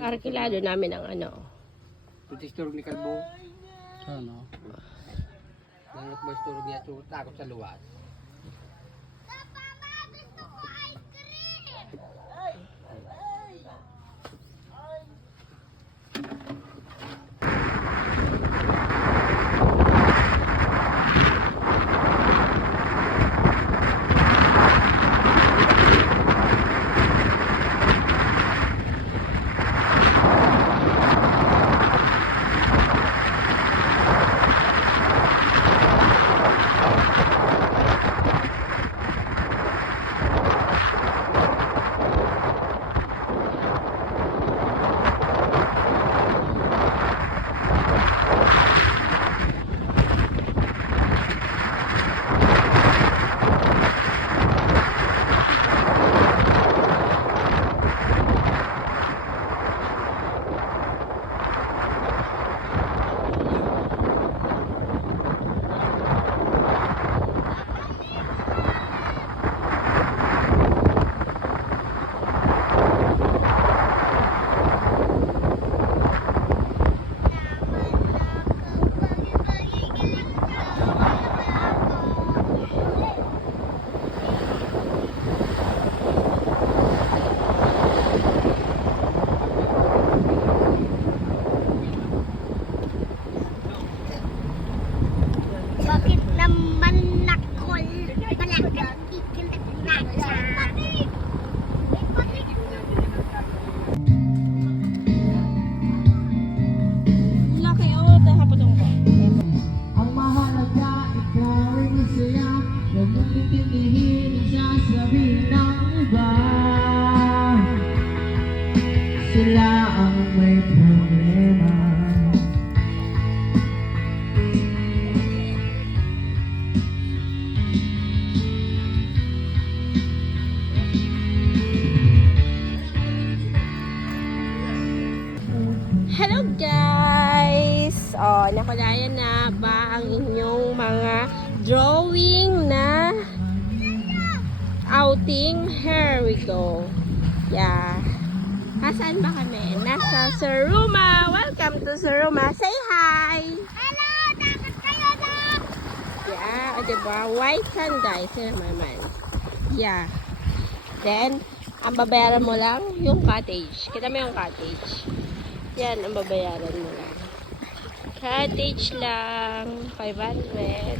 Arkilado namin ang ano. Tutisturog ni Kalbo. Ano? Nangat ba isturog niya takot sa luwas? Bakit naman nakol? Balakad ikilit na siya. Laki oh, tahapon ko. Ang mahalaga, ikaw ay masaya. Huwag mong titindihin ang sasabihin ng iba. Sila ang may problema. Hello guys! Oh, nakulayan na ba ang inyong mga drawing na outing? Here we go. Yeah. Nasaan ba kami? Nasa Suruma. Welcome to Suruma. Say hi! Hello! Dapat kayo na! Yeah, o diba? White sand guys. Yun naman. Yeah. Then, ang babayaran mo lang yung cottage. Kita mo yung cottage. Yan, ang babayaran mo lang. Cottage lang. 500.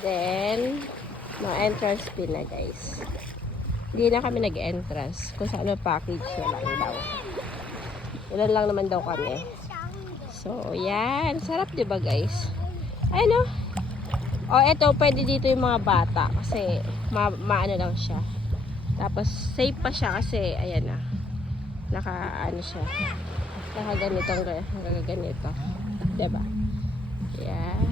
Then, no entrance fee na guys. Hindi na kami nag-entrance. Kung saan package na lang daw. Ilan lang naman daw kami. So, yan. Sarap diba guys? Ayun o. O, eto, pwede dito yung mga bata. Kasi, maano lang siya. Tapos, safe pa siya kasi, ayan na. Naka-ano siya. Nakaganito. Diba? Yan.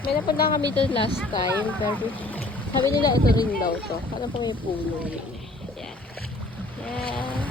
May napunta kami ito last time. Pero, sabi nila ito rin daw to. Parang pa may puno yun. Yan. Yan.